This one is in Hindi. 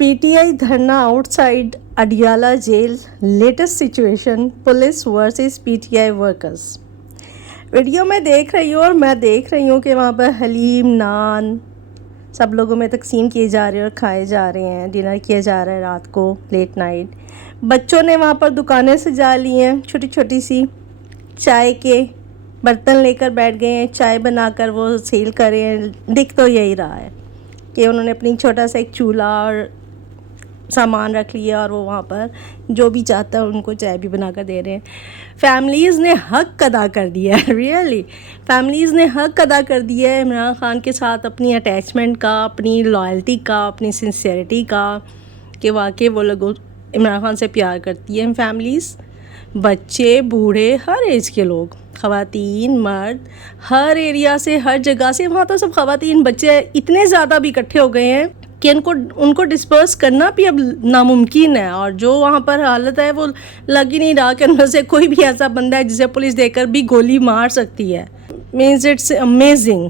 पीटीआई धरना outside Adiala jail, latest situation, police versus PTI workers. Video में देख रही हूँ और मैं देख रही हूँ कि वहाँ पर हलीम, नान सब लोगों में तकसीम किए जा रहे हैं और खाए जा रहे हैं। डिनर किया जा रहा है रात को, लेट नाइट। बच्चों ने वहाँ पर दुकानें सजा ली हैं, छोटी छोटी सी चाय के बर्तन लेकर बैठ गए हैं, चाय बनाकर वो सेल कर रहे हैं। दिख तो यही रहा है कि उन्होंने अपनी छोटा सा एक चूल्हा और सामान रख लिया और वो वहाँ पर जो भी चाहता है उनको चाय भी बना कर दे रहे हैं। फैमिलीज़ ने हक अदा कर दिया है, रियली फैमिलीज़ ने हक अदा कर दिया है इमरान ख़ान के साथ, अपनी अटैचमेंट का, अपनी लॉयल्टी का, अपनी सिंसियरिटी का, कि वाकई वो लोग इमरान ख़ान से प्यार करती है। फैमिलीज़, बच्चे, बूढ़े, हर एज के लोग, ख़वातीन, मर्द, हर एरिया से, हर जगह से। वहाँ तो सब ख़वातीन, बच्चे इतने ज़्यादा भी इकट्ठे हो गए हैं कि उनको डिस्पर्स करना भी अब नामुमकिन है। और जो वहाँ पर हालत है वो लग ही नहीं रहा कि उनमें से कोई भी ऐसा बंदा है जिसे पुलिस देखकर भी गोली मार सकती है। Means it's amazing.